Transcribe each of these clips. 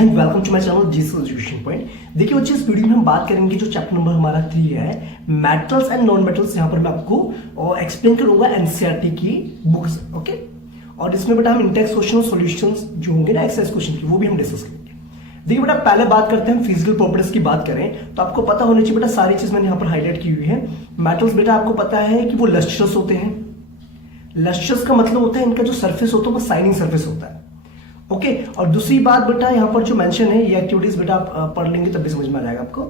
And welcome to my channel Jesus Education Point. देखिए बच्चे, इस वीडियो में हम बात करेंगे जो चैप्टर नंबर हमारा 3 है, मेटल्स एंड नॉन मेटल्स। यहाँ पर मैं आपको एक्सप्लेन करूंगा एनसीईआरटी की बुक्स, ओके। और इसमें बेटा हम इंटेक्स क्वेश्चन और सॉल्यूशंस जो होंगे ना एक्सरसाइज क्वेश्चन की, वो भी हम डिस्कस करेंगे। देखिए बेटा, पहले बात करते हैं हम फिजिकल प्रॉपर्टीज की बात करें तो आपको पता होनी चाहिए बेटा, सारी चीज मैंने यहाँ पर हाईलाइट की हुई है। मेटल्स बेटा आपको पता है कि वो लस्ट्रस होते हैं। लस्ट्रस का मतलब होता है इनका जो सरफेस होता है वो शाइनिंग सरफेस होता है, ओके। और दूसरी बात बेटा, यहाँ पर जो मेंशन है ये एक्टिविटीज बेटा आप पढ़ लेंगे तब भी समझ में आ जाएगा आपको,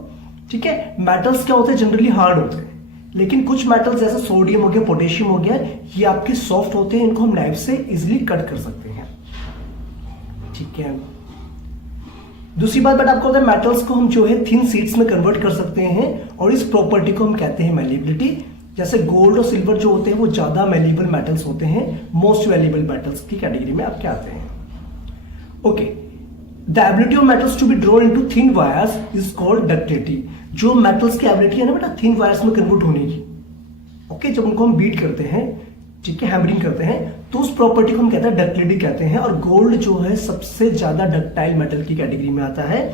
ठीक है। मेटल्स क्या होते हैं, जनरली हार्ड होते हैं, लेकिन कुछ मेटल्स जैसे सोडियम हो गया, पोटेशियम हो गया, ये आपके सॉफ्ट होते हैं, इनको हम नाइफ से इजिली कट कर सकते हैं, ठीक है। दूसरी बात बेटा आपको होता है मेटल्स को हम जो है थिन शीट्स में कन्वर्ट कर सकते हैं और इस प्रॉपर्टी को हम कहते हैं मैलिएबिलिटी। जैसे गोल्ड और सिल्वर जो होते हैं वो ज्यादा मैलिएबल मेटल्स होते हैं, मोस्ट वैल्यूएबल मेटल्स की कैटेगरी में आपके आते हैं, okay. The ability of metals to be drawn into thin wires is called ductility. जो मेटल्स की एबिलिटी है ना बेटा थिन वायर्स में कन्वर्ट होने की, ओके, जब उनको हम बीट करते हैं, ठीक है, हैमरिंग करते हैं, तो उस प्रॉपर्टी को हम कहते हैं डक्टिलिटी कहते हैं। और गोल्ड जो है सबसे ज्यादा डक्टाइल मेटल की कैटेगरी में आता है।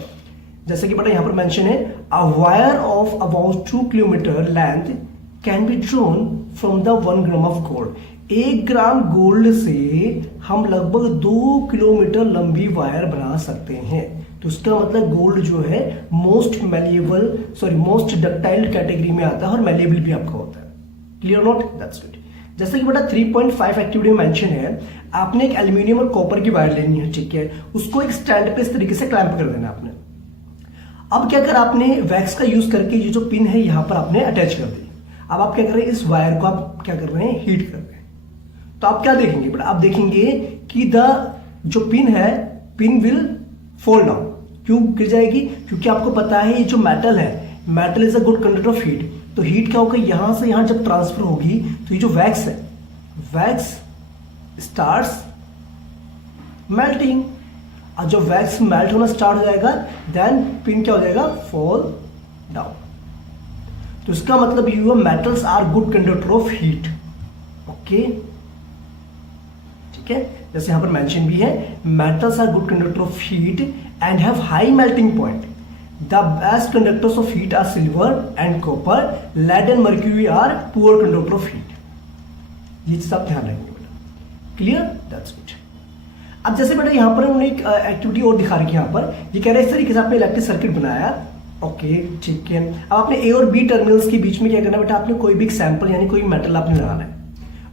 जैसे कि बेटा यहां पर मेंशन है, a wire of about 2 kilometre length can be drawn from the 1 gram of gold. 1 gram gold से हम लगभग 2 किलोमीटर लंबी वायर बना सकते हैं। तो इसका मतलब गोल्ड जो है मोस्ट डक्टाइल कैटेगरी में आता है और मैलिएबल भी आपका होता है। Clear note, that's good. जैसे कि बेटा 3.5 एक्टिविटी में मेंशन है, आपने एक एल्यूमिनियम और कॉपर की वायर लेनी है, ठीक है, उसको एक स्टैंड पे इस तरीके से क्लैंप कर देना आपने। अब क्या कर, आपने वैक्स का यूज करके ये जो पिन है यहां पर आपने अटैच कर दी। अब आप क्या कर रहे हैं, इस वायर को आप क्या कर रहे हैं, हीट कर रहे हैं। तो आप क्या देखेंगे बेटा, आप देखेंगे कि जो पिन है, पिन विल फॉल डाउन। क्यों गिर जाएगी? क्योंकि आपको पता है ये जो मेटल है, metal is a good conductor of heat. तो हीट क्या होगा, यहां से यहां जब ट्रांसफर होगी तो ये जो वैक्स है, वैक्स स्टार्ट्स मेल्टिंग। और जब वैक्स मेल्ट होना स्टार्ट हो जाएगा देन पिन क्या हो जाएगा, फॉल डाउन। तो इसका मतलब ये हुआ metals are good conductor of heat, okay, ठीक है। जैसे यहां पर मेंशन भी है, metals are good conductor of heat and have high melting point. The best conductors of heat are silver and copper, lead and mercury are poor conductor of heat. ये सब ध्यान रखेंगे बेटा, क्लियर, दैट्स गुड। अब जैसे बेटा यहां पर उन्होंने एक एक्टिविटी और दिखा रखी है, यहां पर ये कह रहे हैं इस तरीके से आपने इलेक्ट्रिक सर्किट बनाया, ओके, ठीक है। अब आपने ए और बी टर्मिनल्स के बीच में क्या करना बेटा, आपने कोई भी सैंपल यानी कोई मेटल आपने लगाना है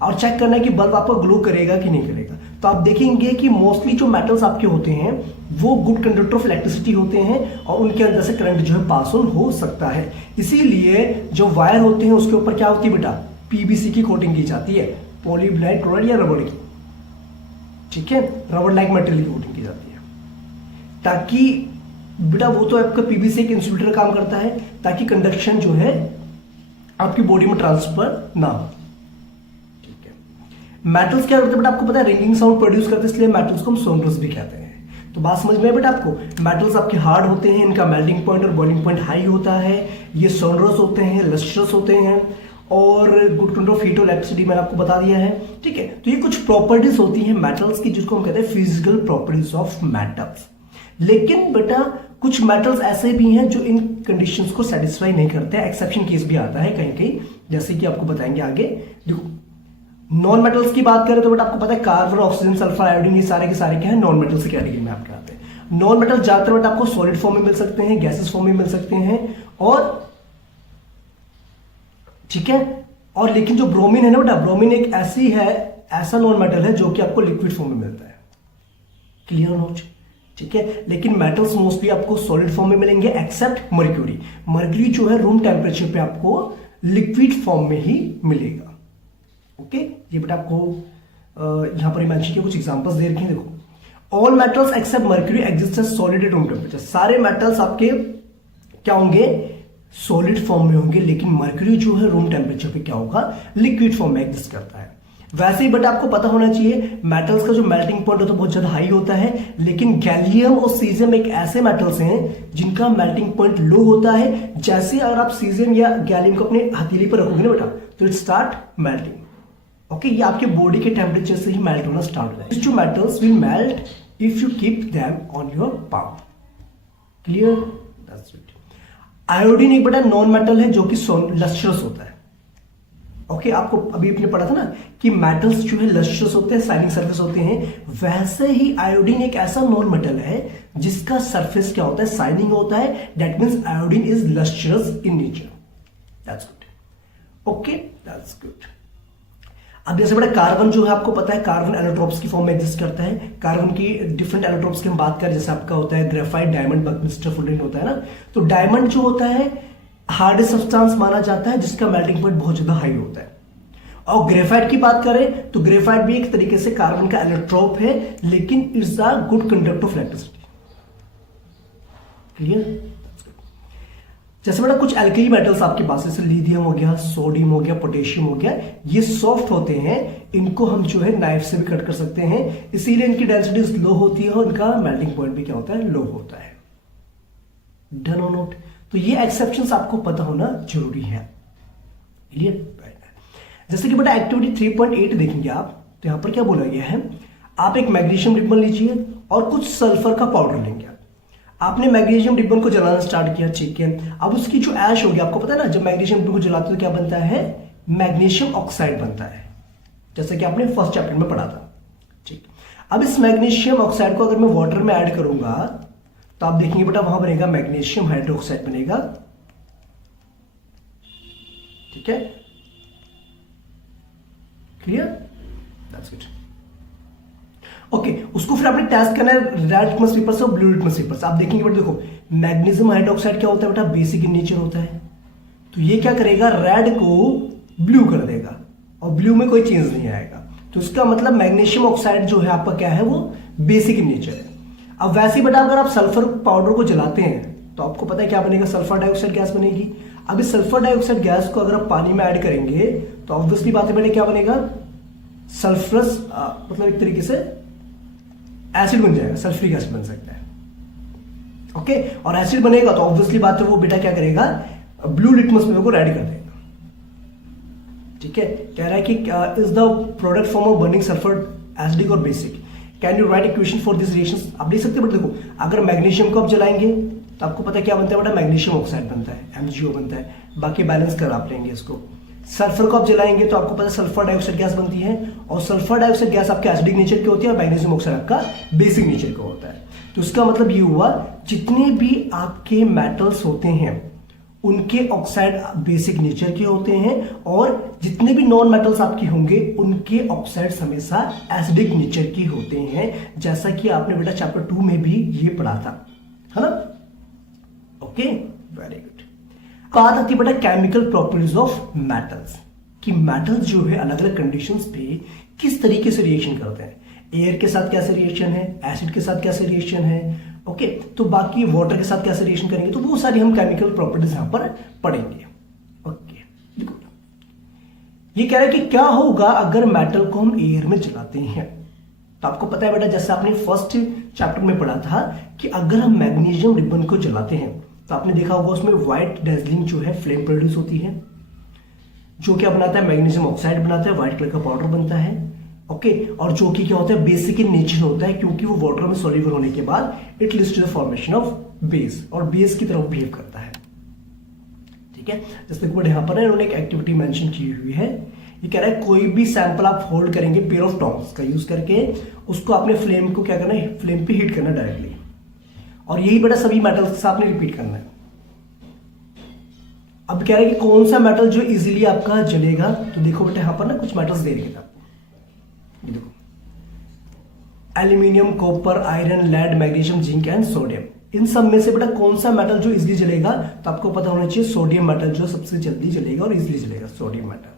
और चेक करना है कि बल्ब आपका ग्लो करेगा कि नहीं करेगा। तो आप देखेंगे कि मोस्टली जो मेटल्स आपके होते हैं वो गुड कंडक्टर ऑफ इलेक्ट्रिसिटी होते हैं और उनके अंदर से करंट जो है पास ऑन हो सकता है। इसीलिए जो वायर होते हैं उसके ऊपर क्या होती है बेटा, पीवीसी की कोटिंग की जाती है, पॉलीविनाइल क्लोराइड या रबड़ की, ठीक है, रबड़ लाइक मटेरियल की कोटिंग की जाती है, ताकि बेटा वो तो आपका पीवीसी एक इंसुलेटर काम करता है ताकि कंडक्शन जो है आपकी बॉडी में ट्रांसफर ना हो। मेटल्स क्या करते हैं बेटा, आपको पता है रिंगिंग साउंड प्रोड्यूस करते हैं, इसलिए मेटल्स को हम सोनरस भी कहते हैं। तो बात समझ में है बेटा आपको, मेटल्स आपके हार्ड होते हैं, इनका मेल्टिंग पॉइंट और बॉइलिंग पॉइंट हाई होता है, ये सोनरस होते हैं, लस्ट्रस होते हैं और गुड कंडक्टर ऑफ हीट और इलेक्ट्रिसिटी मैंने आपको बता दिया है, ठीक है। तो ये कुछ प्रॉपर्टीज होती हैं मेटल्स की जिसको हम कहते हैं फिजिकल प्रॉपर्टीज ऑफ मेटल्स। लेकिन बेटा कुछ मेटल्स ऐसे भी हैं जो इन कंडीशंस को सेटिस्फाई नहीं करते, एक्सेप्शन केस भी आता है कहीं कहीं, जैसे कि आपको बताएंगे आगे। देखो नॉन मेटल्स की बात करें तो बेटा आपको पता है कार्बन, ऑक्सीजन, सल्फर, आयोडीन, ये सारे के सारे क्या है, नॉन मेटल्स की कैटेगरी में आपके आते हैं। नॉन मेटल ज्यादातर बेटा आपको सॉलिड फॉर्म में मिल सकते हैं, गैसेस फॉर्म में मिल सकते हैं, और ठीक है। और लेकिन जो ब्रोमीन है ना बेटा, ब्रोमीन एक ऐसा नॉन मेटल है जो कि आपको लिक्विड फॉर्म में मिलता है, क्लियर नोट, ठीक है। लेकिन मेटल्स मोस्टली आपको सॉलिड फॉर्म में मिलेंगे एक्सेप्ट मर्क्यूरी। मर्क्यूरी जो है रूम टेम्परेचर पे आपको लिक्विड फॉर्म में ही मिलेगा, ओके। ये बेटा आपको यहां पर मेंशन के कुछ एग्जांपल्स दे रखे हैं, देखो। All metals except mercury exist as solid at room temperature. सारे मेटल्स आपके क्या होंगे, सॉलिड फॉर्म में होंगे, लेकिन मर्क्यूरी जो है रूम टेम्परेचर पे क्या होगा, लिक्विड फॉर्म में एग्जिस्ट करता है। वैसे ही बेटा आपको पता होना चाहिए मेटल्स का जो मेल्टिंग पॉइंट होता है बहुत ज्यादा हाई होता है, लेकिन गैलियम और सीजियम एक ऐसे मेटल्स हैं जिनका मेल्टिंग पॉइंट लो होता है। जैसे अगर आप सीजियम या गैलियम को अपने हथेली पर रखोगे ना बेटा तो इट स्टार्ट मेल्टिंग, ओके। ये आपके बॉडी के टेम्परेचर से ही मेल्ट होना स्टार्ट हो जाएगा। These two metals will melt if you keep them on your palm, clear, that's it. Iodine एक बड़ा नॉन मेटल है जो कि लस्ट्रस होता है। ओके, आपको अभी अपने पढ़ा था ना कि मेटल्स जो है लस्ट्रस होते हैं, शाइनिंग सरफेस होते हैं, वैसे ही आयोडीन एक ऐसा नॉन मेटल है जिसका सरफेस क्या होता है, शाइनिंग होता है। That means iodine is lustrous in nature. That's good. Okay, that's good. अब जैसे बड़ा कार्बन जो है आपको पता है कार्बन एलोट्रोप्स की फॉर्म में एग्जिस्ट करता है। कार्बन की डिफरेंट एलोट्रोप्स की हम बात करें, जैसे आपका होता है ग्रेफाइट, डायमंड, बकमिस्टर, फुलरिन होता है ना। तो डायमंड जो होता है हार्डेस्ट सब्सटेंस माना जाता है जिसका मेल्टिंग पॉइंट बहुत ज्यादा हाई होता है। और ग्रेफाइट की बात करें तो ग्रेफाइट भी एक तरीके से कार्बन का एलोट्रोप है, लेकिन it's a good conductor of electricity. Clear. जैसे बेटा कुछ एल्कली मेटल्स आपके पास, जैसे लिथियम हो गया, सोडियम हो गया, पोटेशियम हो गया, ये सॉफ्ट होते हैं, इनको हम जो है नाइफ से भी कट कर सकते हैं, इसीलिए इनकी डेंसिटी लो होती है और इनका मेल्टिंग पॉइंट भी क्या होता है, लो होता है। डन और नोट। तो ये एक्सेप्शंस आपको पता होना जरूरी है। क्लियर। जैसे कि बेटा एक्टिविटी 3.8 देखेंगे आप, तो यहां पर क्या बोला गया है, आप एक मैग्नीशियम रिबन लीजिए और कुछ सल्फर का पाउडर लेंगे। आपने मैग्नीशियम रिबन को जलाना स्टार्ट किया, ठीक है। अब उसकी जो ऐश होगी, आपको पता है ना जब मैग्नीशियम रिबन को जलाते हो क्या बनता है, मैग्नीशियम ऑक्साइड बनता है, जैसे कि आपने फर्स्ट चैप्टर में पढ़ा था, ठीक। अब इस मैग्नीशियम ऑक्साइड को अगर मैं वाटर में ऐड करूंगा तो आप देखेंगे बेटा वहां बनेगा मैग्नीशियम हाइड्रोक्साइड बनेगा, ठीक है। Clear, that's it. ओके, उसको फिर आपने टेस्ट करना है रेड लिटमस पेपर से और ब्लू लिटमस पेपर से। आप देखेंगे बेटा, देखो मैग्नीशियम हाइड्रोक्साइड क्या होता है बेटा, बेसिक इन नेचर होता है। तो ये क्या करेगा, रेड को ब्लू कर देगा और ब्लू में कोई चेंज नहीं आएगा। तो इसका मतलब मैग्नीशियम ऑक्साइड जो है आपका क्या है, वो बेसिक इन नेचर है। अब वैसे ही बेटा अगर आप सल्फर पाउडर को जलाते हैं तो आपको पता है क्या बनेगा, सल्फर डाइऑक्साइड गैस बनेगी। अब इस सल्फर डाइऑक्साइड गैस को अगर आप पानी में ऐड करेंगे तो ऑब्वियसली बात है बेटा क्या बनेगा, सल्फरस, मतलब एक तरीके से एसिड बन जाएगा, सल्फ्यूरिक एसिड बन सकता है। ओके, और एसिड बनेगा तो ऑब्वियसली बात है वो बेटा क्या करेगा, ब्लू लिटमस पेपर को रेड कर देगा, ठीक है। कह रहा है कि is the product form of burning sulphur acidic और basic, can you write equation for this reaction. आप देख सकते हैं बेटा, देखो अगर मैग्नीशियम को आप जलाएंगे तो आपको पता है क्या बनता है बेटा, मैग्नीशियम ऑक्साइड बनता है, MgO बनता है। बाकी बैलेंस कर आप लेंगे इसको। सल्फर को आप जलाएंगे तो आपको पता है सल्फर डाइऑक्साइड गैस बनती है, और सल्फर डाइऑक्साइड गैस आपके एसिडिक नेचर की होती है और मैग्नीशियम ऑक्साइड आपका बेसिक नेचर का होता है। तो इसका मतलब ये हुआ जितने भी आपके मेटल्स होते हैं उनके ऑक्साइड बेसिक नेचर के होते हैं, और जितने भी नॉन मेटल्स आपके होंगे उनके ऑक्साइड्स हमेशा एसिडिक नेचर के होते हैं, जैसा कि आपने बेटा चैप्टर 2 में भी ये पढ़ा था, है ना। Okay, very good. बात आती है बेटा केमिकल प्रॉपर्टीज ऑफ मेटल्स, कि मेटल्स जो है अलग अलग कंडीशंस पे किस तरीके से रिएक्शन करते हैं। एयर के साथ कैसे रिएक्शन है, एसिड के साथ कैसे रिएक्शन है, ओके। तो बाकी वाटर के साथ कैसे रिएक्शन करेंगे, तो वो सारी हम केमिकल प्रॉपर्टीज यहां पर पढ़ेंगे। ओके, देखो ये कह रहा है कि क्या होगा अगर मेटल को हम एयर में जलाते हैं। तो आपको पता है बेटा, जैसे आपने फर्स्ट चैप्टर में पढ़ा था कि अगर हम मैग्नीशियम रिबन को जलाते हैं तो आपने देखा होगा उसमें व्हाइट डेजलिंग जो है फ्लेम प्रोड्यूस होती है, जो क्या बनाता है, मैग्नीशियम ऑक्साइड बनाता है, व्हाइट कलर का पाउडर बनता है, ओके। और जो कि क्या होता है, बेसिक इन नेचर होता है, क्योंकि वो वाटर में सॉल्युबल होने के बाद it leads to the formation of base, और बेस की तरफ बिहेव करता है, ठीक है। जैसे कि यहां पर इन्होंने एक एक्टिविटी मेंशन की हुई है। ये कह रहा है कोई भी सैंपल आप होल्ड करेंगे पेयर ऑफ टॉन्ग्स का यूज करके, उसको आपने फ्लेम को क्या करना है, फ्लेम पे हीट करना डायरेक्टली, और यही बेटा सभी मेटल्स के साथ आपने रिपीट करना है। अब कह रहा है कि कौन सा मेटल जो इजीली आपका जलेगा, तो देखो बेटा यहां पर ना कुछ मेटल्स दे रखे आपको, देखो aluminium, copper, iron, lead, magnesium, zinc and sodium. इन सब में से बेटा कौन सा मेटल जो इजीली जलेगा, तो आपको पता होना चाहिए सोडियम मेटल जो सबसे जल्दी जलेगा और इजीली जलेगा, सोडियम मेटल,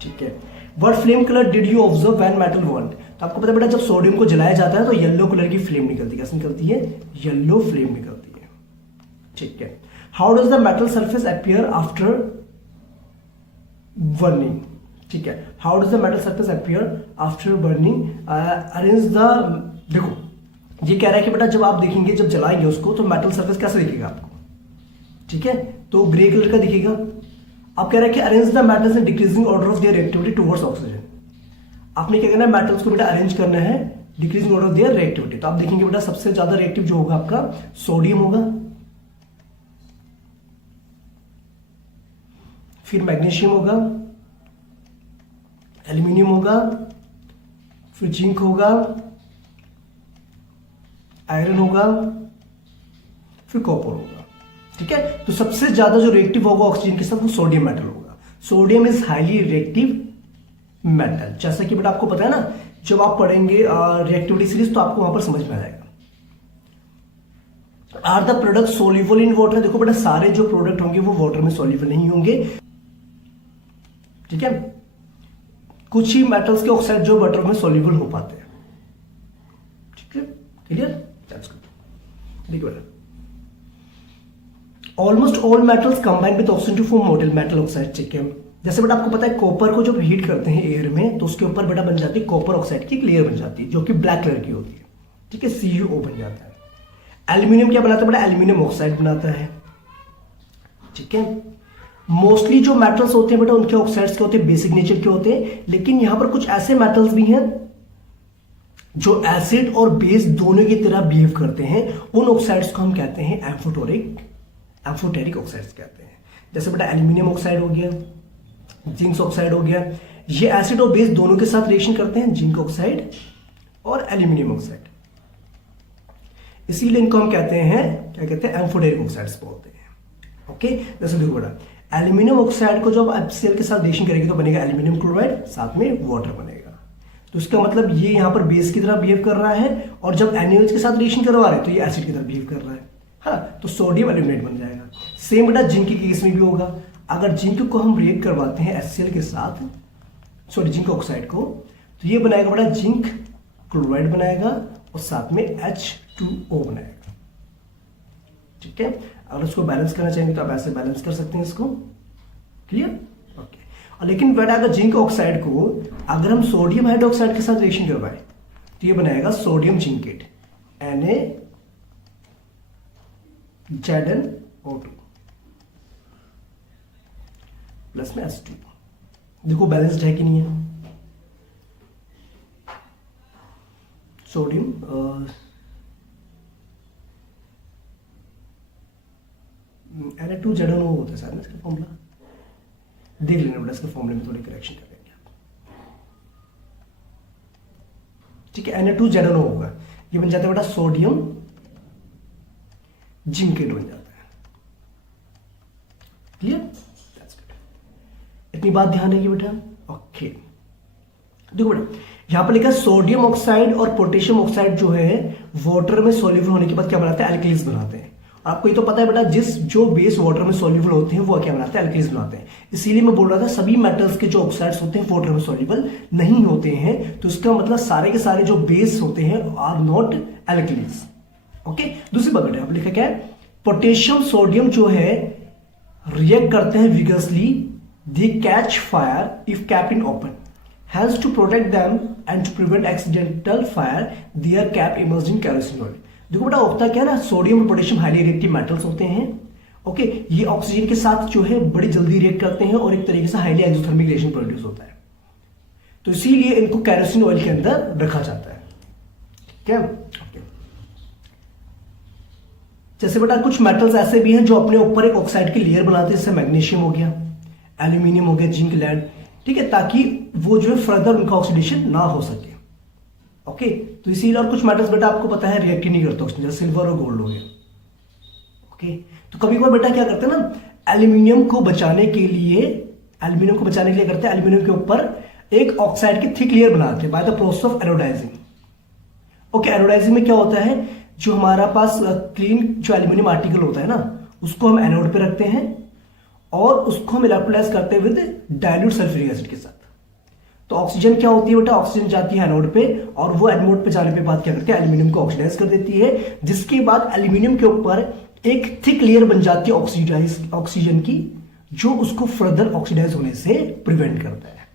ठीक है। What flame colour did you observe when metal burn. तो आपको पता है बेटा जब सोडियम को जलाया जाता है तो येलो कलर की फ्लेम निकलती है, कैसे निकलती है, येलो फ्लेम निकलती है, ठीक है। How does the metal surface appear after burning, ठीक है। How does the metal surface appear after burning, arrange the, देखो ये कह रहा है कि बेटा जब आप देखेंगे, जब जलाएंगे उसको तो मेटल सरफेस कैसे दिखेगा आपको, ठीक है, तो ग्रे कलर का दिखेगा। अब कह रहा है कि arrange the metals in decreasing order of their reactivity towards oxygen. आपने क्या करना है, मेटल्स को बेटा अरेंज करना है decreasing order of their reactivity. तो आप देखेंगे बेटा सबसे ज्यादा रिएक्टिव जो होगा आपका सोडियम होगा, फिर मैग्नीशियम होगा, एल्यूमिनियम होगा, फिर जिंक होगा, आयरन होगा, फिर कॉपर होगा। ठीक है, तो सबसे ज्यादा जो रिएक्टिव होगा ऑक्सीजन के साथ वो सोडियम मेटल होगा। Sodium is highly reactive metal. जैसा कि बेटा आपको पता है ना, जब आप पढ़ेंगे रिएक्टिविटी सीरीज तो आपको वहां पर समझ में आ जाएगा। Are the product soluble in water? देखो बेटा सारे जो प्रोडक्ट होंगे वो वाटर में सोल्यूबल नहीं होंगे। ठीक है, कुछ ही मेटल्स के ऑक्साइड जो वाटर में सोल्यूबल हो पाते हैं। ठीक है, क्लियर? That's good. देखो बेटा, almost all metals combine with oxygen to form metal oxide. ठीक है, जैसे बेटा आपको पता है कॉपर को जब हीट करते हैं एयर में तो उसके ऊपर बेटा बन जाती है कॉपर ऑक्साइड की एक लेयर बन जाती है जो कि ब्लैक कलर की होती है। ठीक है, CuO बन जाता है। एल्यूमिनियम क्या बनाता है बेटा? एल्यूमिनियम ऑक्साइड बनाता है। ठीक है, मोस्टली जो मेटल्स होते हैं बेटा उनके ऑक्साइड्स के होते हैं बेसिक नेचर के होते हैं, लेकिन यहां पर कुछ ऐसे मेटल्स भी हैं जो एसिड और बेस दोनों की तरह बिहेव करते हैं। उन ऑक्साइड्स को हम कहते हैं एम्फोटेरिक ऑक्साइड्स कहते हैं। जैसे बेटा एल्यूमिनियम ऑक्साइड हो गया, जिंक ऑक्साइड हो गया, ये एसिड और बेस दोनों के साथ रिएक्शन करते हैं, जिंक ऑक्साइड और एल्यूमिनियम ऑक्साइड। इसीलिए इनको हम कहते हैं, क्या कहते हैं? एम्फोटेरिक ऑक्साइड्स बोलते हैं। ओके, जैसे देखो बेटा एल्यूमिनियम ऑक्साइड को जब आप HCl के साथ रिएक्शन करेंगे तो बनेगा एल्यूमिनियम क्लोराइड, साथ में वाटर बनेगा। तो इसका मतलब ये यहां पर बेस की तरह बिहेव कर रहा है, और जब NaOH के साथ रिएक्शन करवा रहे हैं तो ये एसिड की तरह बिहेव कर रहा है। हाँ, तो सोडियम एल्यूमिनेट बन जाएगा। सेम बेटा जिंक के केस में भी होगा। अगर जिंक को हम रिएक्ट करवाते हैं HCl के साथ, सॉरी जिंक ऑक्साइड को, तो ये बनाएगा बेटा जिंक क्लोराइड बनाएगा और साथ में H2O बनाएगा। ठीक है, अगर उसको बैलेंस करना चाहेंगे तो आप ऐसे बैलेंस कर सकते हैं इसको। क्लियर? ओके। और लेकिन बेटा अगर जिंक ऑक्साइड को अगर हम सोडियम हाइड्रोक्साइड के साथ रिएक्शन करवाएं तो ये बनाएगा सोडियम जिंकेट, NaZnO2 प्लस में H2। देखो बैलेंस्ड है कि नहीं है? सोडियम Na2ZnO होता है सर इसका फॉर्मूला, देख लेना बेटा इसके फॉर्मूले में थोड़ी करेक्शन कर लेंगे आप। ठीक है, Na2ZnO होगा, ये बन जाता है बेटा सोडियम जिंकेट बन जाता है। क्लियर? That's good. इतनी बात ध्यान रखिए बेटा। ओके, देखो बेटा यहां पर लिखा है सोडियम ऑक्साइड और पोटेशियम ऑक्साइड जो है वाटर में सॉल्युबल होने के बाद क्या बनाते हैं? एल्कलीज बनाते हैं। आपको ये तो पता है बेटा जो बेस वाटर में सॉल्युबल होते हैं वो क्या बनाते हैं? एल्कलीज बनाते हैं। इसीलिए मैं बोल रहा था सभी मेटल्स के जो ऑक्साइड्स होते हैं वाटर में सॉल्युबल नहीं होते हैं, तो इसका मतलब सारे के सारे जो बेस होते हैं आर नॉट एल्कलीज। ओके, दूसरी बात बेटा अब लिखा क्या है? पोटेशियम सोडियम जो है रिएक्ट करते हैं vigorously, they catch fire if kept in open, hence to protect them and to prevent accidental fire their cap immersed in kerosene oil। देखो बेटा होता क्या है ना, सोडियम और पोटेशियम हाईली रिएक्टिव मेटल्स होते हैं। ओके, ये ऑक्सीजन के साथ जो है बड़ी जल्दी रिएक्ट करते हैं और एक तरीके से हाईली एक्सोथर्मिक रिएक्शन प्रोड्यूस होता है, तो इसीलिए इनको केरोसिन ऑयल के अंदर रखा जाता है। ठीक है, जैसे बेटा कुछ मेटल्स ऐसे भी हैं जो अपने ऊपर एक ऑक्साइड की लेयर बनाते हैं, जैसे मैग्नीशियम हो गया, एल्यूमिनियम हो गया, जिंक लेड। ठीक है, ताकि वो जो है फर्दर उनका ऑक्सीडेशन ना हो सके। ओके, तो इसीलिए और कुछ मेटल्स बेटा आपको पता है रिएक्ट नहीं करते ऑक्सीजन, जैसे सिल्वर और गोल्ड हो गया। ओके, तो कभी कभार बेटा क्या करते हैं ना, एल्यूमिनियम को बचाने के लिए करते हैं एल्यूमिनियम के ऊपर एक ऑक्साइड की थिक लेयर बनाते हैं by the process of anodising. Okay, anodising में क्या होता है, जो हमारा पास क्लीन जो एल्यूमिनियम आर्टिकल होता है ना, उसको हम एनोड पे रखते हैं और उसको हम इलेक्ट्रोलाइज करते हैं विद डाइल्यूट सल्फ्यूरिक एसिड के साथ। तो ऑक्सीजन क्या होती है बेटा, ऑक्सीजन जाती है एनोड पे और वो एनोड पे जाने पे बाद क्या करती है, एल्यूमिनियम को ऑक्सीडाइज कर देती है, जिसके बाद एल्यूमिनियम के ऊपर एक थिक लेयर बन जाती है ऑक्सीजन की, जो उसको फर्दर ऑक्सीडाइज होने से प्रिवेंट करता है।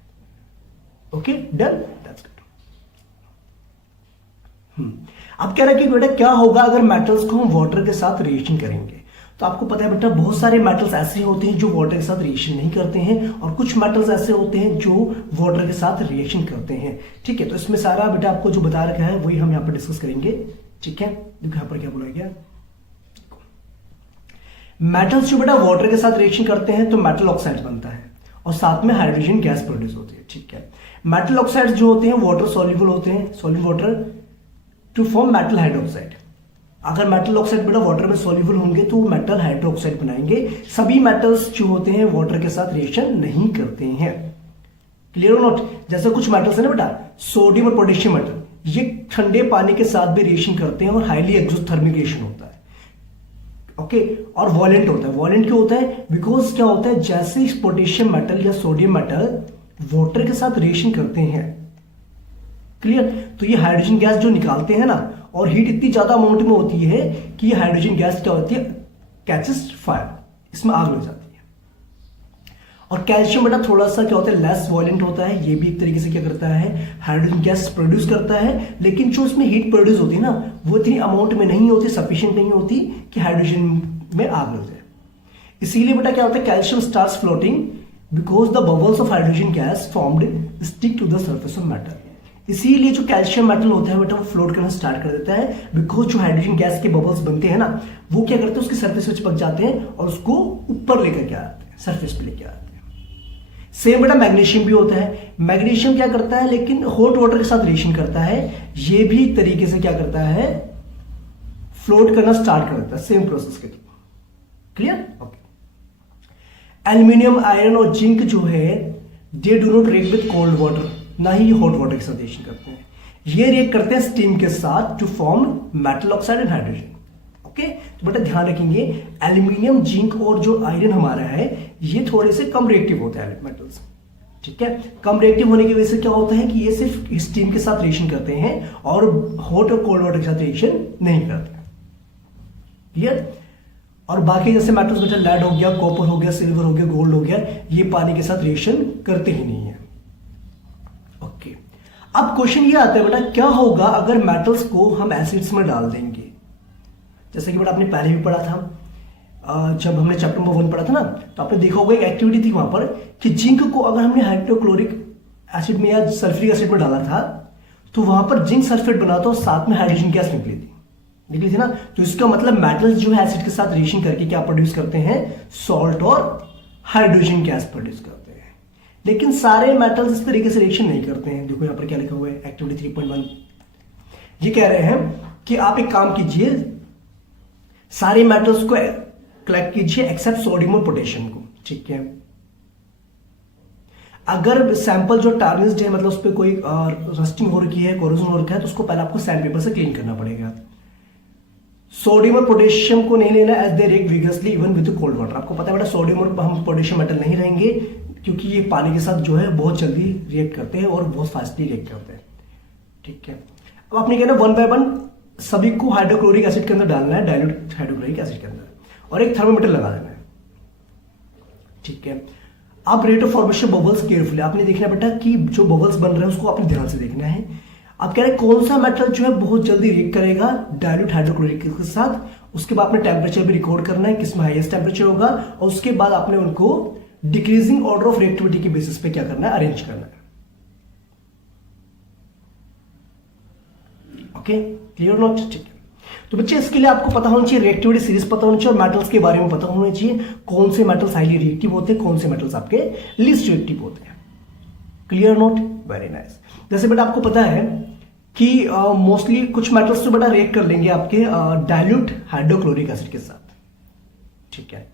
Okay, done, that's good. अब कह रहा है कि बेटा क्या होगा अगर मेटल्स को हम वाटर के साथ रिएक्शन करेंगे। तो आपको पता है बेटा बहुत सारे मेटल्स ऐसे होते हैं जो वाटर के साथ रिएक्शन नहीं करते हैं, और कुछ मेटल्स ऐसे होते हैं जो वाटर के साथ रिएक्शन करते हैं। ठीक है, तो इसमें सारा बेटा आपको जो बता रखा है वही हम यहाँ पर डिस्कस करेंगे। ठीक है, देखो यहाँ पर क्या बोला गया, मेटल्स जो बेटा वाटर के साथ रिएक्शन करते हैं तो मेटल ऑक्साइड बनता है। और साथ में हाइड्रोजन गैस प्रोड्यूस होती है। ठीक है, मेटल ऑक्साइड जो होते हैं वाटर सॉल्युबल होते हैं, soluble water to form metal hydroxide. अगर मेटल ऑक्साइड बेटा वाटर में सॉल्युबल होंगे तो वो मेटल हाइड्रोक्साइड बनाएंगे। सभी मेटल्स जो होते हैं वाटर के साथ रिएक्शन नहीं करते हैं। क्लियर और नॉट? जैसे कुछ मेटल्स है ना बेटा, सोडियम और पोटेशियम मेटल, ये ठंडे पानी के साथ भी रिएक्शन करते हैं और हाईली एक्सोथर्मिक रिएक्शन होता है। ओके, और वॉलेंट होता है। वॉलेंट क्यों होता है? बिकॉज क्या होता है, जैसे पोटेशियम मेटल या सोडियम मेटल वाटर के साथ रिएक्शन करते हैं, क्लियर, तो ये हाइड्रोजन गैस जो निकालते हैं ना, और हीट इतनी ज्यादा अमाउंट में होती है कि ये हाइड्रोजन गैस क्या होती है, कैचेस फायर, इसमें आग लग जाती है। और कैल्शियम बेटा थोड़ा सा क्या होता है, लेस वॉलेंट होता है। ये भी एक तरीके से क्या करता है, हाइड्रोजन गैस प्रोड्यूस करता है, लेकिन जो इसमें हीट प्रोड्यूस होती है ना, वो इतनी अमाउंट में नहीं होती, सफिशिएंट नहीं होती कि हाइड्रोजन में आग लग जाए। इसीलिए बेटा क्या होता है, calcium starts floating because the bubbles of hydrogen gas formed stick to the surface of metal. इसीलिए जो कैल्शियम मेटल होता है बेटा वो फ्लोट करना स्टार्ट कर देता है, बिकॉज जो हाइड्रोजन गैस के बबल्स बनते हैं ना, वो क्या करते हैं, उसकी सरफेस पे चिपक जाते हैं और उसको ऊपर लेकर के आते हैं, सरफेस पे लेके आते हैं। सेम बेटा मैग्नीशियम भी होता है। मैग्नीशियम क्या करता है, लेकिन हॉट वाटर के साथ रिएक्शन करता है, ये भी तरीके से क्या करता है, फ्लोट करना स्टार्ट कर देता है, सेम प्रोसेस के through. Clear? Okay. Aluminium, iron और जिंक जो है, they do not react with cold water, ना ही हॉट वाटर के साथ रिएक्शन करते हैं। ये रिएक्ट करते हैं स्टीम के साथ to form metal oxide and hydrogen. Okay, तो बेटा ध्यान रखेंगे, एल्यूमिनियम, जिंक और जो आयरन हमारा है, ये थोड़े से कम रिएक्टिव होते हैं मेटल्स। ठीक है, कम रिएक्टिव होने की वजह से क्या होता है कि ये सिर्फ स्टीम के साथ रिएक्शन करते हैं और हॉट और कोल्ड वाटर के साथ रिएक्शन नहीं करते। क्लियर? और बाकी जैसे मेटल्स बेटा, लेड हो गया, कॉपर हो गया, सिल्वर हो गया, गोल्ड हो गया, ये पानी के साथ रिएक्शन करते ही नहीं है। ओके, अब क्वेश्चन ये आता है बेटा, क्या होगा अगर मेटल्स को हम एसिड्स में डाल देंगे? जैसे कि बेटा आपने पहले भी पढ़ा था, जब हमने चैप्टर नंबर 1 पढ़ा था ना, तो आपने देखा होगा एक एक्टिविटी थी वहां पर कि जिंक को अगर हमने हाइड्रोक्लोरिक एसिड में या सल्फ्यूरिक एसिड में डाला था, तो वहां पर जिंक सल्फेट बना था और साथ में हाइड्रोजन गैस निकली थी ना। तो इसका मतलब मेटल्स जो है एसिड के साथ रिएक्शन करके क्या प्रोड्यूस करते हैं, सॉल्ट और हाइड्रोजन गैस प्रोड्यूस करते हैं। लेकिन सारे मेटल्स इस तरीके से रिएक्शन नहीं करते हैं। देखो यहां पर क्या लिखा हुआ है, एक्टिविटी 3.1, ये कह रहे हैं कि आप एक काम कीजिए, सारे मेटल्स को कलेक्ट कीजिए एक्सेप्ट सोडियम और पोटेशियम को। ठीक है, अगर सैंपल जो टार्निश्ड है, मतलब उस पर कोई रस्टिंग हो रखी है, कोरोजन हो रखा है, तो उसको पहले आपको सैंड पेपर से क्लीन करना पड़ेगा। सोडियम और पोटेशियम को नहीं लेना as they react vigorously even with cold water. आपको पता है बेटा, सोडियम और हम पोटेशियम मेटल नहीं रहेंगे, क्योंकि ये पानी के साथ जो है बहुत जल्दी रिएक्ट करते हैं और बहुत फास्टली रिएक्ट करते हैं। ठीक है, अब आपने कहना 1 by 1 सभी को हाइड्रोक्लोरिक एसिड के अंदर डालना है, डाइल्यूट हाइड्रोक्लोरिक एसिड के अंदर, और एक थर्मोमीटर लगा देना है। ठीक है, आप rate of formation bubbles carefully आपने देखना बेटा कि जो बबल्स बन रहे हैं उसको आपने ध्यान से देखना है। आप कह रहे हैं कौन सा मेटल जो है बहुत जल्दी रिएक्ट करेगा डाइल्यूट हाइड्रोक्लोरिक के साथ, उसके बाद आपने टेम्परेचर भी रिकॉर्ड करना है, किसमें हाईएस्ट टेम्परेचर होगा, और उसके बाद आपने उनको डिक्रीजिंग ऑर्डर ऑफ रिएक्टिविटी के बेसिस पे क्या करना है, अरेंज करना है। Okay, clear not? ठीक है, तो बच्चे इसके लिए आपको पता होना चाहिए, रिएक्टिविटी सीरीज पता होनी चाहिए और मेटल्स के बारे में पता होना चाहिए, कौन से मेटल्स हाईली रिएक्टिव होते हैं, कौन से मेटल्स आपके लीस्ट रिएक्टिव होते हैं। Clear not? Very nice. जैसे बेटा आपको पता है कि मोस्टली कुछ मेटल्स तो बेटा रिएक्ट कर लेंगे आपके डाइल्यूट हाइड्रोक्लोरिक एसिड के साथ। ठीक है,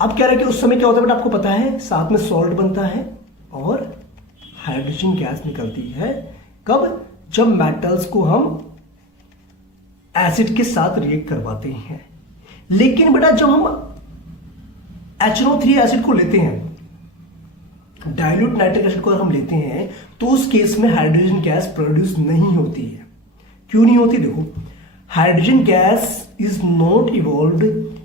अब कह रहे हैं कि उस समय क्या होता है बेटा, आपको पता है साथ में सॉल्ट बनता है और हाइड्रोजन गैस निकलती है। कब? जब मेटल्स को हम एसिड के साथ रिएक्ट करवाते हैं। लेकिन बेटा जब हम HNO3 एसिड को लेते हैं, डाइल्यूट नाइट्रिक एसिड को अगर हम लेते हैं, तो उस केस में हाइड्रोजन गैस प्रोड्यूस नहीं होती है। क्यों नहीं होती? देखो, hydrogen gas is not evolved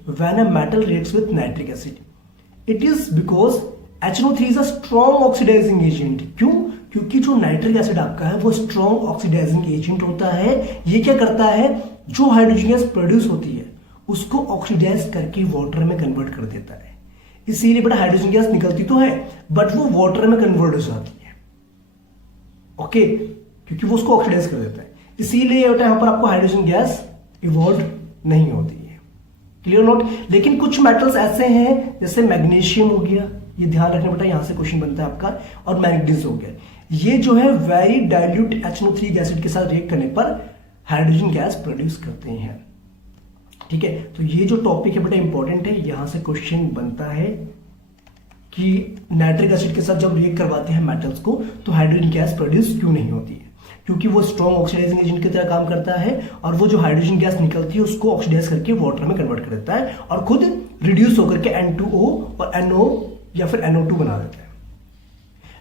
when a metal reacts with nitric acid. It is because HNO3 is a strong oxidising agent. क्यों? क्योंकि जो नाइट्रिक एसिड आपका है वो स्ट्रॉन्ग ऑक्सीडाइजिंग एजेंट होता है। ये क्या करता है, जो हाइड्रोजन गैस प्रोड्यूस होती है उसको ऑक्सीडाइज करके वाटर में कन्वर्ट कर देता है। इसीलिए बेटा हाइड्रोजन गैस निकलती तो है बट वो वाटर में कन्वर्ट हो जाती है। ओके, क्योंकि वो उसको ऑक्सीडाइज कर देता है, इसीलिए बेटा यहां पर आपको हाइड्रोजन गैस इवॉल्व नहीं होती है। Clear note? लेकिन कुछ मेटल्स ऐसे हैं जैसे मैग्नीशियम हो गया, ये ध्यान रखना बेटा, यहां से क्वेश्चन बनता है आपका। और मैंगनीज हो गया, ये जो है वेरी डाइल्यूट HNO3 एसिड के साथ रिएक्ट करने पर हाइड्रोजन गैस प्रोड्यूस करते हैं। ठीक है, तो ये जो टॉपिक है बेटा इंपॉर्टेंट है, यहां से क्वेश्चन बनता है कि नाइट्रिक एसिड के साथ जब रिएक्ट करवाते हैं मेटल्स को तो हाइड्रोजन गैस प्रोड्यूस क्यों नहीं होती है? क्योंकि वो स्ट्रॉन्ग ऑक्सीडाइजिंग एजेंट की तरह काम करता है और वो जो हाइड्रोजन गैस निकलती है उसको ऑक्सीडाइज करके वाटर में कन्वर्ट कर देता है और खुद रिड्यूस होकर के N2O और NO या फिर NO2 बना देता है।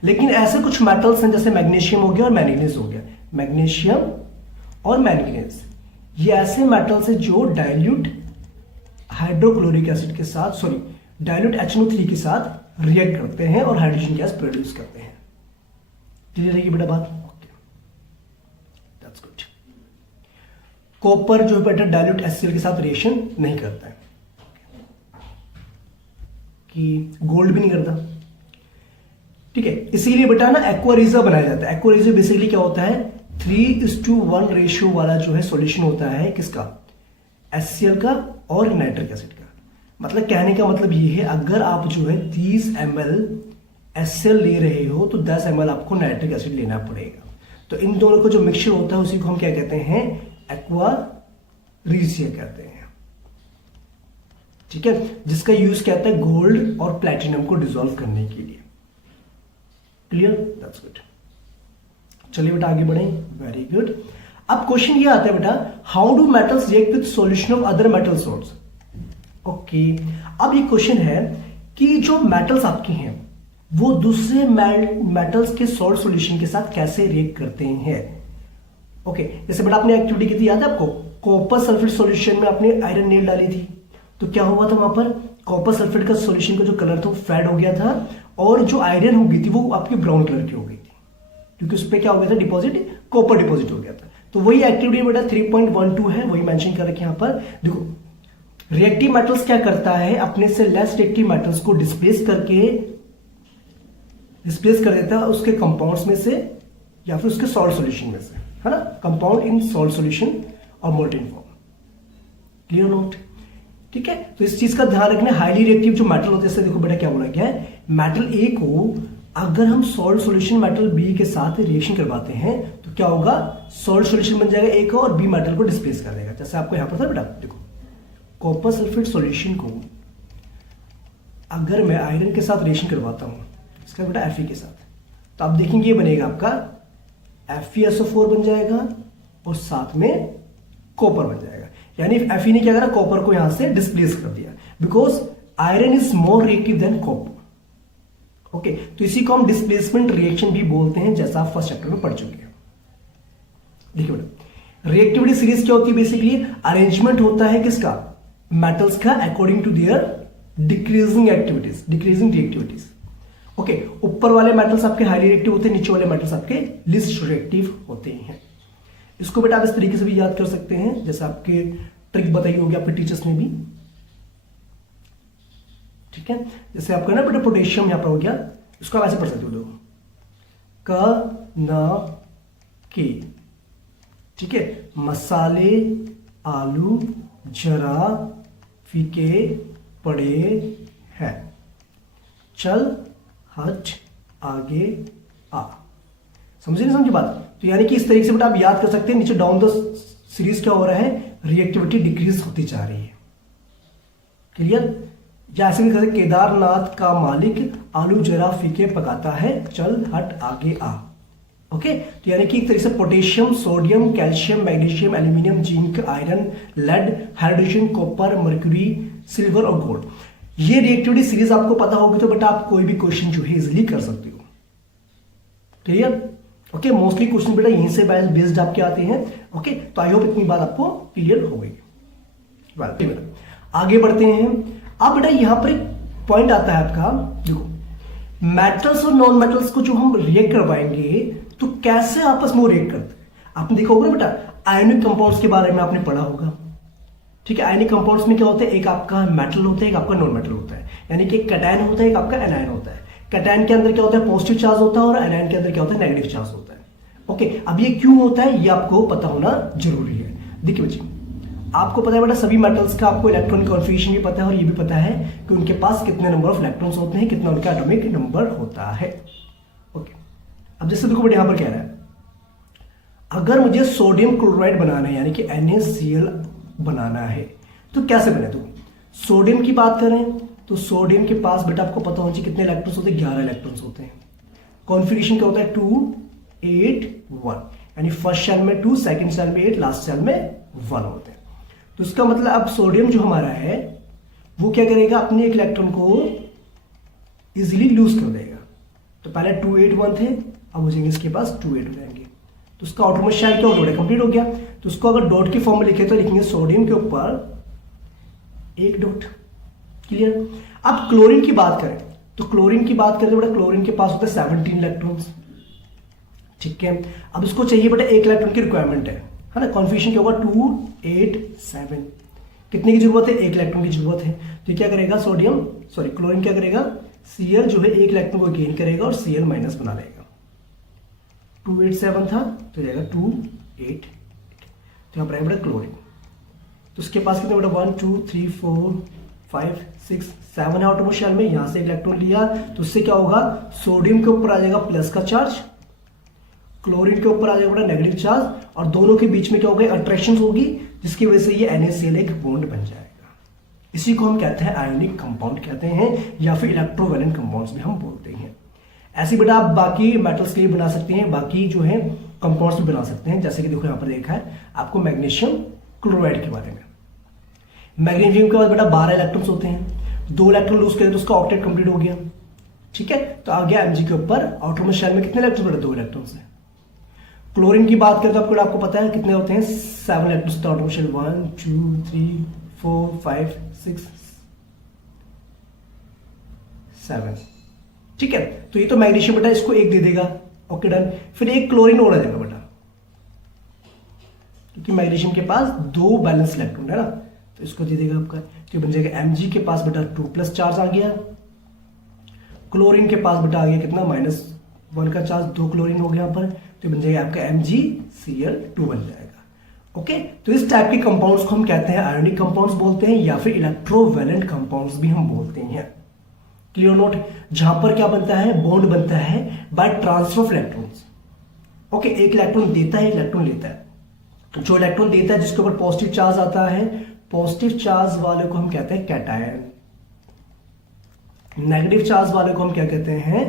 लेकिन ऐसे कुछ मेटल्स हैं जैसे मैग्नीशियम हो गया और मैंगनीज हो गया, मैग्नीशियम और मैंगनीज, ये ऐसे मेटल्स हैं जो डाइल्यूट हाइड्रोक्लोरिक एसिड के साथ, सॉरी डाइल्यूट HNO3 के साथ रिएक्ट करते हैं और हाइड्रोजन गैस प्रोड्यूस करते हैं। क्लियर है ये बेटा बात? Okay, that's good. कॉपर जो बेटा डाइल्यूट HCl के साथ रिएक्शन नहीं करता है, कि गोल्ड भी नहीं करता। ठीक है, इसीलिए बेटा ना एक्वा बनाया जाता है। एक्वा बेसिकली क्या होता है, 3:1 रेशियो वाला जो है सॉल्यूशन होता है किसका, HCl का और नाइट्रिक एसिड का। मतलब कहने का मतलब ये है, अगर आप जो है 30 ml HCl ले रहे हो तो 10 ml आपको नाइट्रिक एसिड लेना पड़ेगा। तो इन दोनों का जो मिक्सचर होता है उसी को हम क्या कहते हैं, एक्वा कहते हैं। ठीक है, जिसका यूज कहता है गोल्ड और प्लैटिनम को डिसॉल्व करने के लिए। Clear, that's good. चलिए बेटा आगे बढ़ें, वेरी गुड। अब क्वेश्चन ये आता है बेटा, how do metals react with solution of other metal salts. Okay, अब ये क्वेश्चन है कि जो मेटल्स आपके हैं वो दूसरे मेटल्स के सॉल्ट सॉल्यूशन के साथ कैसे रिएक्ट करते हैं। ओके, जैसे बेटा आपने एक्टिविटी की थी, याद है आपको, कॉपर सल्फेट सॉल्यूशन में आपने आयरन नेल डाली थी, तो क्या हुआ था वहां पर, कॉपर सल्फेट का सॉल्यूशन का जो कलर था वो फेड हो गया था और जो आयरन हो गई थी वो आपकी ब्राउन कलर की हो गई थी, क्योंकि उस पर क्या हो गया था, डिपॉजिट, कॉपर डिपॉजिट हो गया था। तो वही एक्टिविटी बेटा 3.12 है, वही मेंशन कर रखे यहां पर। देखो रिएक्टिव मेटल्स क्या करता है, अपने से लेस रिएक्टिव मेटल्स को डिस्प्लेस कर देता है उसके कंपाउंड्स में से या फिर उसके सॉल्ट सॉल्यूशन में से, है ना, कंपाउंड इन सॉल्ट सॉल्यूशन और मोल्टेन फॉर्म। Clear note? ठीक है, तो इस चीज का ध्यान रखना। हाईली रिएक्टिव जो मेटल होते हैं, देखो बेटा क्या बोला गया है, मेटल ए को अगर हम सॉल्ट सॉल्यूशन मेटल बी के साथ रिएक्शन करवाते हैं तो क्या होगा, सॉल्ट सॉल्यूशन बन जाएगा ए का और बी मेटल को डिस्प्लेस कर देगा। जैसे आपको यहां पर था बेटा, देखो कॉपर सल्फेट सॉल्यूशन को अगर मैं आयरन के साथ रिएक्शन करवाता हूं, इसका बेटा Fe के साथ, तो आप देखेंगे ये बनेगा आपका FeSO4 बन जाएगा और साथ में कॉपर बन जाएगा। यानी Fe ने क्या करा, कॉपर को यहां से डिस्प्लेस कर दिया, because iron is more reactive than copper. Okay, तो इसी को हम डिस्प्लेसमेंट रिएक्शन भी बोलते हैं, जैसा आप फर्स्ट चैप्टर में पढ़ चुके हैं। देखिए बेटा, रिएक्टिविटी सीरीज क्या होती है, बेसिकली अरेंजमेंट होता है किसका, मेटल्स का according to their decreasing reactivities. Okay, ऊपर वाले मेटल्स आपके हाईली रिएक्टिव होते हैं, नीचे वाले मेटल्स आपके लिस्ट रिएक्टिव होते हैं। इसको बेटा आप इस तरीके से भी याद कर सकते हैं, जैसे आपके ट्रिक बताई होगी आपके टीचर्स ने भी। ठीक है, जैसे आपका ना बेटा पोटेशियम यहां पर हो गया, इसको आप ऐसे पढ़ सकते हो, देखो क न के। ठीक है, मसाले आलू जरा फीके पड़े हैं, चल हट आगे आ। समझे नहीं समझी बात? तो यानी कि इस तरीके से बेटा आप याद कर सकते हैं। नीचे डाउन द सीरीज क्या हो रहा है, रिएक्टिविटी डिक्रीज होती जा रही है। क्लियर? या ऐसे भी कर सकते, केदारनाथ का मालिक आलू जरा फीके पकाता है, चल हट आगे आ। ओके, तो यानी कि एक तरीके से potassium, sodium, calcium, magnesium, aluminium, zinc, iron, lead, hydrogen, copper, mercury, silver और गोल्ड, ये रिएक्टिविटी सीरीज आपको पता होगी तो बेटा आप कोई भी क्वेश्चन जो है इजिली कर सकते हो। क्लियर? ओके, मोस्टली क्वेश्चन बेटा यहीं से बेस्ड आपके आते हैं। ओके, तो आई होप इतनी बात आपको क्लियर हो गई। वेल, आगे बढ़ते हैं। अब बेटा यहां पर एक पॉइंट आता है आपका, देखो मेटल्स और नॉन मेटल्स को जो हम रिएक्ट करवाएंगे तो कैसे आपस में रिएक्ट करते हैं। आपने देखा होगा बेटा, आयनिक कंपाउंड्स के बारे में आपने पढ़ा होगा। ठीक है, आयनिक कंपाउंड्स में क्या होता है, एक आपका मेटल होता है, एक आपका नॉन मेटल होता है। यानी कि एक कैटायन होता है, एक आपका एनायन होता है। कैटायन के अंदर क्या होता है, पॉजिटिव चार्ज होता है और एनायन के अंदर क्या होता है, नेगेटिव चार्ज होता है। ओके, अब ये क्यों होता है ये आपको पता होना जरूरी है। देखिए बच्चे, आपको पता है बेटा सभी मेटल्स का आपको इलेक्ट्रॉनिक कॉन्फिगरेशन भी पता है और ये भी पता है कि उनके पास कितने नंबर ऑफ इलेक्ट्रॉन्स होते हैं, कितना उनका एटॉमिक नंबर होता है। ओके, अब जैसे देखो बेटा यहां पर कह रहा है अगर मुझे सोडियम क्लोराइड बनाना है यानी कि NaCl बनाना है तो कैसे बने। तो सोडियम की बात करें तो सोडियम के पास बेटा आपको पता होना चाहिए कितने इलेक्ट्रॉन्स होते हैं, 11 इलेक्ट्रॉन्स होते हैं। कॉन्फिगरेशन क्या होता है 2 8 1, यानी फर्स्ट शेल में 2, सेकंड शेल में 8, लास्ट शेल में 1 होते हैं। तो इसका मतलब अब सोडियम जो हमारा है वो क्या करेगा, अपने एक इलेक्ट्रॉन को इजीली लूज कर देगा। तो पहले 2 8 1 थे, अब हो जाएंगे इसके पास 2 8 हो जाएंगे। तो उसका आउटरमोस्ट शेल क्या हो, कंप्लीट हो गया। तो उसको अगर डॉट की फॉर्म में लिखे तो लिखेंगे सोडियम के ऊपर एक डॉट। क्लियर। अब क्लोरीन की बात करें तो क्लोरीन की बात करें तो बेटा क्लोरीन के पास होते हैं 17 इलेक्ट्रॉन्स। ठीक है, अब इसको चाहिए बेटा एक इलेक्ट्रॉन की रिक्वायरमेंट है ना। कॉन्फिगरेशन क्या होगा 2 8 7, कितने की जरूरत है, एक इलेक्ट्रॉन की जरूरत है। तो क्या करेगा क्लोरीन क्या करेगा, Cl जो है एक इलेक्ट्रॉन को गेन करेगा और Cl माइनस बना लेगा। 2 8 7 था तो जाएगा 2 8, तो यहां पर आएगा बेटा क्लोरीन। तो उसके पास कितने बेटा 1 2 3 4 5 6 7 है आउटरमोस्ट शेल में। यहां से इलेक्ट्रॉन लिया तो उससे क्या होगा, सोडियम के ऊपर आ जाएगा प्लस का चार्ज, क्लोरीन के ऊपर आ जाएगा बेटा नेगेटिव चार्ज, और दोनों के बीच में क्या होगा, अट्रैक्शन होगी, जिसकी वजह से ये NaCl एक बॉन्ड बन जाएगा। इसी को हम कहते हैं आयोनिक कंपाउंड कहते हैं, या फिर इलेक्ट्रोवैलेंट कंपाउंड्स भी हम बोलते हैं। ऐसे बेटा आप बाकी मेटल्स के लिए बना सकते हैं, बाकी जो है कंपाउंड्स भी बना सकते हैं। जैसे कि देखो यहां पर देखा है आपको मैग्नीशियम क्लोराइड के बारे में। मैग्नीशियम के बाद बेटा 12 इलेक्ट्रॉन्स होते हैं, 2 इलेक्ट्रॉन लूज करें तो उसका ऑक्टेट कंप्लीट हो गया। ठीक है, तो आ गया Mg के ऊपर, आउटरमोस्ट शेल में कितने इलेक्ट्रॉन बेटा 2 इलेक्ट्रॉन्स है। क्लोरीन की बात करें तो आपको पता है कितने होते हैं, 7 इलेक्ट्रॉन्स, आउटरमोस्ट शेल 1 2 3 4 5 6 7। ठीक है, तो ये तो मैग्नीशियम बेटा इसको एक दे देगा। Okay done. फिर एक क्लोरीन और आ जाएगा बेटा, क्योंकि मैग्नीशियम के पास 2 बैलेंस इलेक्ट्रॉन है ना, तो इसको दे देगा आपका। तो बन जाएगा Mg के पास बेटा 2 प्लस चार्ज आ गया, क्लोरीन के पास बेटा आ गया कितना -1 का चार्ज, 2 क्लोरीन हो गया यहाँ पर, तो बन जाएगा आपका MgCl2 बन जाएगा। ओके, तो इस टाइप के कंपाउंड्स को हम कहते हैं आयोनिक कंपाउंड्स बोलते हैं, या फिर इलेक्ट्रोवैलेंट कंपाउंड्स भी हम बोलते हैं। क्लियर नोट, जहां पर क्या बनता है, बॉन्ड बनता है by transfer of electrons. Okay, एक इलेक्ट्रॉन देता है, इलेक्ट्रॉन लेता है। जो इलेक्ट्रॉन देता है जिसके ऊपर पॉजिटिव चार्ज आता है, पॉजिटिव चार्ज वाले को हम कहते हैं कैटायन, नेगेटिव चार्ज वाले को हम क्या कहते हैं,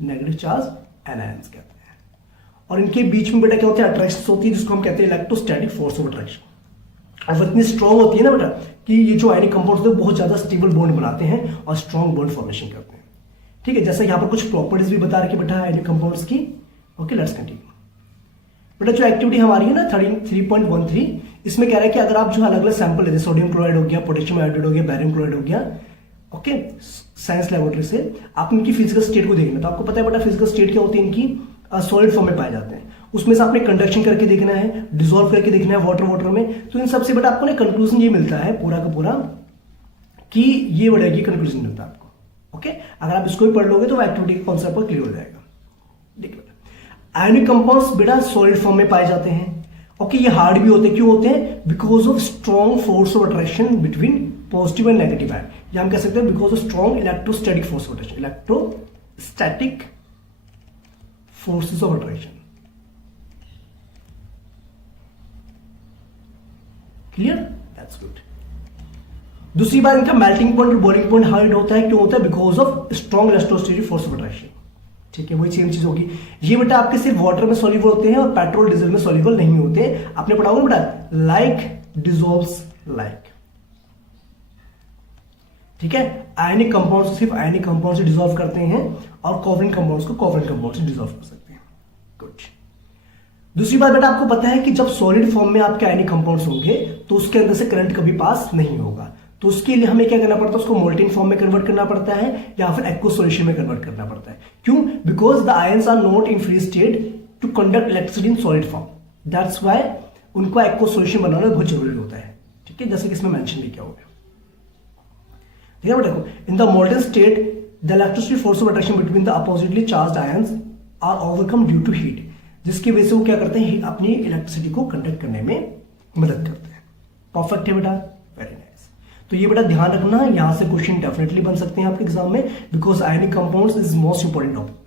नेगेटिव चार्ज एनायंस कहते हैं। और इनके बीच में बेटा क्या होता है, अट्रैक्शन होती है, जिसको हम कहते हैं इलेक्ट्रोस्टैटिक फोर्स ऑफ अट्रैक्शन। और वो इतनी स्ट्रॉन्ग होती है ना बेटा कि ये जो आयनिक कंपाउंड्स होते हैं बहुत ज्यादा स्टेबल बॉन्ड बनाते हैं और स्ट्रॉन्ग बॉन्ड फॉर्मेशन करते हैं। ठीक है, जैसे यहाँ पर कुछ प्रॉपर्टीज भी बता रखी बेटा आयनिक कंपाउंड्स की। Okay, let's continue. बेटा जो एक्टिविटी हमारी है ना 3.13, इसमें कह रहा है कि अगर आप जो अलग अलग सैंपल लेते हैं, सोडियम क्लोराइड हो गया, पोटेशियम आयोडाइड हो गया, बैरियम क्लोराइड हो गया, ओके, साइंस लेबोरेटरी से, आप इनकी फिजिकल स्टेट को देखना। तो आपको पता है बेटा फिजिकल स्टेट क्या होती है इनकी, सॉलिड फॉर्म में पाए जाते हैं। उसमें से आपने कंडक्शन करके देखना है, डिसॉल्व करके देखना है वाटर में। तो इन सबसे बेटा आपको ना कंक्लूजन ये मिलता है पूरा का पूरा कि ये बढ़ेगी, कंक्लूजन मिलता है आपको। ओके, अगर आप इसको भी पढ़ लोगे तो एक्टिविटी कॉन्सेप्ट पर क्लियर हो जाएगा। देखिए आयोनिक कंपाउंड्स बेटा सॉलिड फॉर्म में पाए जाते हैं। ओके, ये हार्ड भी होते हैं, क्यों होते हैं, because of strong force of attraction between positive and negative ion, या हम कह सकते हैं because of strong electrostatic force of attraction, electrostatic forces of attraction. Clear, that's good. दूसरी बात इनका मेल्टिंग पॉइंट और बॉइलिंग पॉइंट हार्ड होता है, क्यों होता है, because of strong electrostatic force of attraction. ठीक है, वही सेम चीज होगी। ये बेटा आपके सिर्फ वाटर में सॉल्युबल होते हैं और पेट्रोल डीजल में सॉल्युबल नहीं होते। आपने पढ़ा होगा बेटा, लाइक डिसॉल्व्स लाइक। ठीक है, आयनिक कंपाउंड्स सिर्फ आयनिक कंपाउंड से डिसॉल्व करते हैं और कोवलेंट कंपाउंड्स को कोवलेंट कंपाउंड से डिसॉल्व कर सकते हैं। गुड। दूसरी बात बेटा आपको पता है कि जब सॉलिड फॉर्म में आपके आयनिक कंपाउंड्स होंगे तो उसके अंदर से करंट कभी पास नहीं होगा। तो उसके लिए हमें क्या करना पड़ता है, उसको मोल्टेन फॉर्म में कन्वर्ट करना पड़ता है या फिर एक्वस सॉल्यूशन में कन्वर्ट करना पड़ता है। क्यों, because the ions are not in free state to conduct electricity in solid form, that's why उनको एक्वस सॉल्यूशन बनाना बहुत जरूरी होता है। ठीक है, जैसे कि इसमें मेंशन भी किया हो गया। ठीक है देखो, in the molten state the electricity force of attraction between the oppositely charged ions are overcome due to heat, जिसकी वजह से वो क्या करते हैं, अपनी इलेक्ट्रिसिटी को कंडक्ट करने में मदद करते हैं। परफेक्ट है बेटा, वेरी नाइस। तो ये बेटा ध्यान रखना, यहां से क्वेश्चन डेफिनेटली बन सकते हैं आपके एग्जाम में, because ionic compounds is most important topic.